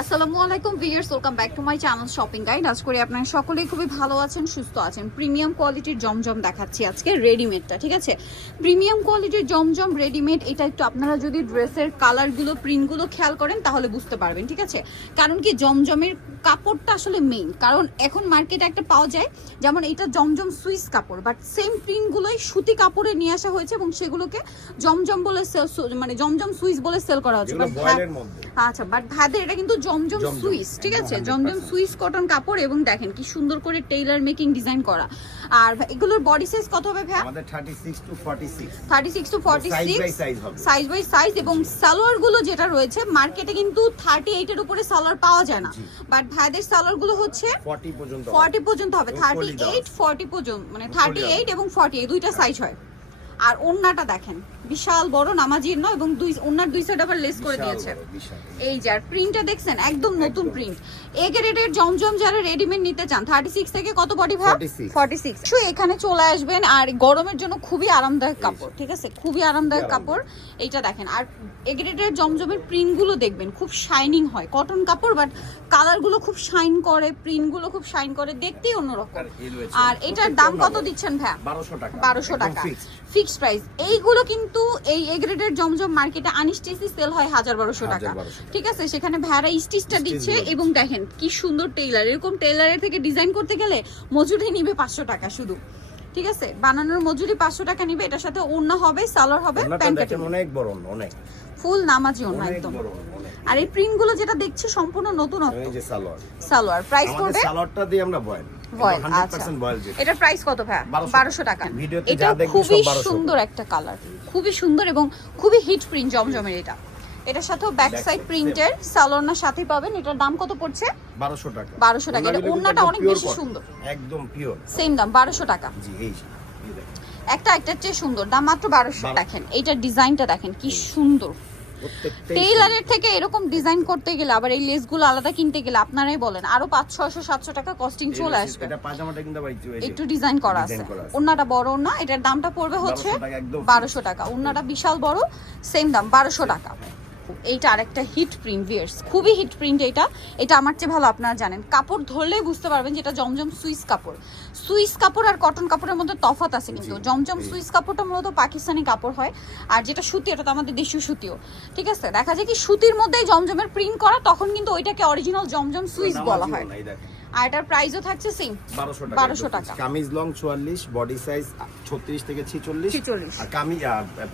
আসসালামু আলাইকুম viewers welcome back to my channel shopping guide. আজ করে আপনারা সকলেই খুবই ভালো আছেন সুস্থ আছেন। প্রিমিয়াম কোয়ালিটির জমজম দেখাচ্ছি আজকে রেডিমেডটা ঠিক আছে? প্রিমিয়াম কোয়ালিটির জমজম রেডিমেড এটা একটু আপনারা যদি ড্রেসের কালারগুলো প্রিন্টগুলো খেয়াল করেন তাহলে বুঝতে পারবেন ঠিক আছে? কারণ কি জমজমের কাপড়টা আসলে মেইন কারণ এখন মার্কেটে একটা পাওয়া যায় যেমন এটা জমজম সুইস কাপড় বাট সেম প্রিন্টগুলোই সুতি কাপড়ে নিয়ে আসা হয়েছে এবং সেগুলোকে জমজম বলে sell- মানে জমজম সুইস বলে সেল করা হচ্ছে। আচ্ছা বাট ভাদের এটা কিন্তু জমজম সুইস ঠিক আছে? জমজম 100% সুইস কটন কাপড় এবং দেখেন কি সুন্দর করে টেইলার মেকিং ডিজাইন করা। আর এগুলোর বডি সাইজ কত হবে ভাইয়া? আমাদের 36 to 46 thirty six to forty size by size এবং সালোয়ারগুলো যেটা রয়েছে মার্কেটে কিন্তু থার্টি এইটের উপরে সালোয়ার পাওয়া যায় না। বাট ভাইদের সালোয়ারগুলো হচ্ছে 40 পর্যন্ত হবে। ফর্টি পর্যন্ত হবে। এবং থার্টি কলি দেওয়া এইট ফর্টি পর্যন্ত মানে এবং থার্টি কলি এইট এবং ফর্টি এই দুইটা সাইজ হয়। আর ওন্নাটা দেখেন। বিশাল বড় নামাজির নয় এবং দুই ওন্নার দুই সাইড আবার লেস করে দিয়েছে। এই যে আর প্রিন্টটা দেখছেন? একদম নতুন প্রিন্ট। এ গ্রেডের জমজম যারা রেডিমেড নিতে চান থার্টি সিক্স থেকে কত বডি ভাব? 46 ফর্টি সিক্স এখানে চলে আসবেন আর গরমের জন্য খুবই আরামদায়ক কাপড় ঠিক আছে? খুবই আরামদায়ক কাপড়। এইটা দেখেন। আর এ গ্রেডের জমজমের প্রিন্টগুলো দেখবেন খুব শাইনিং হয়। কটন কাপড় বাট কালারগুলো খুব শাইন করে প্রিন্টগুলো খুব শাইন করে দেখতেই অন্যরকম। আর এটার দাম কত দিচ্ছেন ভাইয়া? 1200 টাকা। বারোশো টাকা। fixed। ফিক্সড প্রাইস এইগুলো কিন্তু এই এ গ্রেডের জমজম মার্কেটে আনিস্টেসি সেল হয় হাজার বারোশো টাকা। ঠিক আছে? সেখানে ভেড়া স্টিচটা দিচ্ছে এবং দেখেন কি সুন্দর টেইলার এরকম টেইলারের থেকে ডিজাইন করতে গেলে মজুরি নিবে পাঁচশো টাকা শুধু। ঠিক আছে? বানানোর মজুরি পাঁচশো টাকা নিবে। এটার সাথে ওড়না হবে সালোয়ার হবে প্যান্ট অনেক বড় অনেক। ফুল নামাজি অনেক একদম। আর এই প্রিন্টগুলো যেটা দেখছি সম্পূর্ণ নতুনত্ব। এই যে সালোয়ার। সালোয়ার। প্রাইস পড়বে সালোয়ারটা দিয়ে আমরা বয়েল আচ্ছা। এটার প্রাইস কত 1200 বারোশো। টাকা। এটা খুবই সুন্দর একটা কালার খুবই সুন্দর এবং খুবই হিট প্রিন্ট জমজমের এটা। এটার সাথেও ব্যাক সাইড প্রিন্টের সালোয়ার সাথে পাবেন। এটার দাম কত পড়ছে? 1200 টাকা। 1200 টাকা। এটা ওনাগুলো ওড়নাটা অনেক বেশি সুন্দর। একদম পিওর সেম দাম বারোশো টাকা। জি এই। একটা একটার চেয়ে সুন্দর। দাম মাত্র বারোশো। বারো- দেখেন এইটার ডিজাইনটা দেখেন কি সুন্দর। টেইলারের থেকে এরকম ডিজাইন করতে গেলে আবার এই লেসগুলো আলাদা কিনতে গেলে আপনারাই বলেন আরও পাঁচ ছয়শো সাতশো টাকা কস্টিং চলে আসবে। একটু ডিজাইন করা আছে। ওন্নাটা বড় না এটার দামটা পড়বে হচ্ছে 1200 টাকা একদম বারোশো টাকা। ওন্নাটা বিশাল বড় সেম দাম বারোশো টাকা। এইটা আরেকটা হিট প্রিন্ট ভিয়ার্স খুবই হিট প্রিন্ট এটা। এটা আমার চেয়ে ভালো আপনারা জানেন। কাপড় ধরলেই বুঝতে পারবেন যেটা জমজম সুইস কাপড়। সুইস কাপড় আর কটন কাপড়ের মধ্যে তফাত আছে কিন্তু। জমজম সুইস কাপড়টা মূলত পাকিস্তানি কাপড় হয়। আর যেটা সুতি এটা তো আমাদের দেশীয় সুতিও। ঠিক আছে? দেখা যায় কি সুতির মধ্যেই জমজমের প্রিন্ট করা তখন কিন্তু ওইটাকে অরিজিনাল জমজম সুইস বলা হয়। আর এটার প্রাইসও থাকছে সেম 1200 টাকা। 1200 একদম টাকা। fixed। Kameez long 44 body size 36 থেকে 46 46 আর কামিজ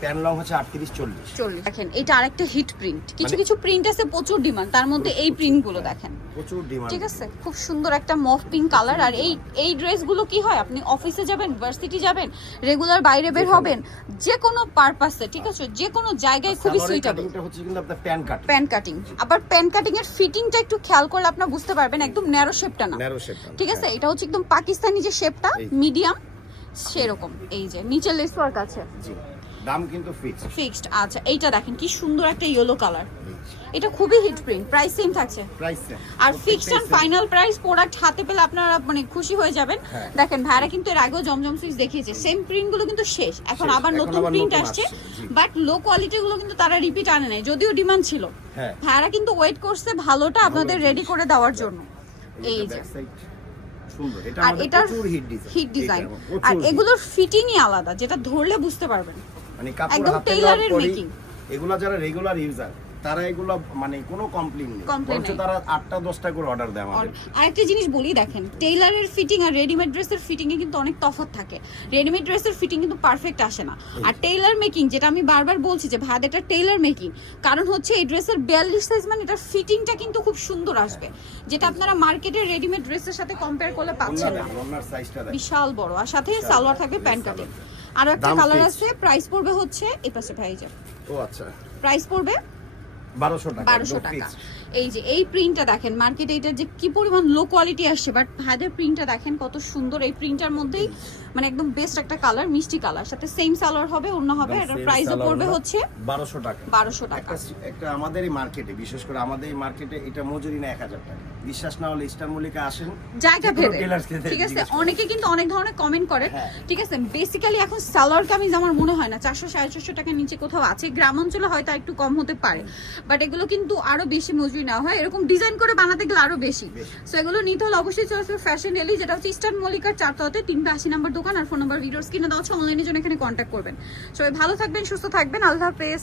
প্যান্ট লং হচ্ছে 38 40 চল্লিশ। দেখেন এটা আরেকটা হিট প্রিন্ট কিছু মানে- কিছু প্রিন্ট আছে প্রচুর ডিমান্ড তার মধ্যে এই প্রিন্টগুলো দেখেন। প্রচুর ডিমান্ড ঠিক আছে? খুব সুন্দর একটা মফ পিঙ্ক কালার আর এই এই ড্রেসগুলো কি হয়? আপনি অফিসে যাবেন ভার্সিটি যাবেন রেগুলার বাইরে বের হবেন যে কোনো পারপাসে ঠিক আছে? যে কোনো জায়গায় খুবই সুইটেবল কাটিংটা হচ্ছে কিন্তু আপনার প্যান্ট কাট প্যান্ট কাটিং আবার প্যান্ট কাটিং এর ফিটিংটা একটু খেয়াল করলে আপনার বুঝতে পারবেন একদম ন্যারো শেপটা না। ঠিক আছে? এটা হচ্ছে একদম পাকিস্তানি যে শেপটা মিডিয়াম সেরকম। এই যে নিচে লেস ওয়ার্ক আছে। দাম কিন্তু ফিক্স ফিক্সড আচ্ছা এইটা দেখেন কি সুন্দর একটা ইয়েলো কালার এটা খুবই হিট প্রিন্ট প্রাইস সেম থাকছে price R fixed and final price product হাতে পেলে আপনারা মানে খুশি হয়ে যাবেন। হ্যাঁ। দেখেন ভাইরা কিন্তু এর আগেও জমজম সুইচ দেখিয়েছে। সেম প্রিন্টগুলো কিন্তু শেষ। এখন আবার নতুন প্রিন্ট আসছে। বাট লো কোয়ালিটি গুলো কিন্তু তারা রিপিট আনে নাই যদিও ডিমান্ড ছিল। হ্যাঁ। ভাইরা কিন্তু ওয়েট করছে ভালোটা আপনাদের রেডি করে দেওয়ার জন্য। এই যে। আর এটার হিট ডিজাইন আর এগুলোর ফিটিংই আলাদা যেটা ধরলে বুঝতে পারবেন। মানে কাপড় হাতে। এগুলা যারা রেগুলার ইউজার তারা এগুলো মানে কোনো কমপ্লেইন নেই। বরঞ্চ তারা আটটা দশটা করে অর্ডার দেয় আমাদের। আরেকটা জিনিস বলি দেখেন টেইলারের ফিটিং আর রেডিমেড ড্রেসের ফিটিং এ কিন্তু অনেক তফাৎ থাকে। রেডিমেড ড্রেসের ফিটিং কিন্তু পারফেক্ট আসে না। আর টেইলার মেকিং যেটা আমি বারবার বলছি যে ভাই এটা টেইলার মেকিং কারণ হচ্ছে এই ড্রেসের বিয়াল্লিশ সাইজ মানে এটার ফিটিংটা কিন্তু খুব সুন্দর আসবে। যেটা আপনারা মার্কেটের রেডিমেড ড্রেসের সাথে কম্পেয়ার করলে পাচ্ছেন না। বিশাল বড়। আর সাথে সালোয়ার থাকবে প্যান্ট কাটিং। আরও একটা কালার আছে প্রাইস পড়বে হচ্ছে এই পাশে ভাই যে ও আচ্ছা। প্রাইস পড়বে বারোশো টাকা বারোশো টাকা। এই যে এই প্রিন্টটা দেখেন মার্কেটে এটার যে কি পরিমাণ লো কোয়ালিটি আসছে বাট ভাইদের প্রিন্টটা দেখেন কত সুন্দর এই প্রিন্টার মধ্যেই মানে একদম বেস্ট একটা কালার মিষ্টি কালার সাথে সেম সালোয়ার হবে অন্য হবে এটার প্রাইসও পড়বে হচ্ছে বারোশো টাকা। বারোশো টাকা। একটা আমাদের এই মার্কেটে বিশেষ করে আমাদের এই মার্কেটে এটা মজুরি না এক হাজার টাকা। বিশ্বাস না হলে স্টার মল্লিকা আসেন জায়গা ভেদে। ঠিক আছে? অনেকে কিন্তু অনেক ধরনের কমেন্ট করে। হ্যাঁ। ঠিক আছে? বেসিক্যালি এখন সালোয়ার কামিজ আমার মনে হয় না। চারশো সাড়ে চারশো টাকার নিচে কোথাও আছে। গ্রাম অঞ্চলে হয়তো একটু কম হতে পারে। বাট এগুলো কিন্তু আরও বেশি মজুরি নেওয়া হয় এরকম ডিজাইন করে বানাতে গেলে আরও বেশি। সো এগুলো নিতে হলে অবশ্যই চলে আসবে ফ্যাশন এলি যেটা হচ্ছে ইস্টার্ন মল্লিকার চারতলাতে তিনটা আশি নাম্বার দোকান আর ফোন নাম্বার ভিডিওস কিনে দেওয়া হচ্ছে অনলাইনের জন্য এখানে কন্ট্যাক্ট করবেন। সবাই ভালো থাকবেন সুস্থ থাকবেন আল্লাহ হাফেজ।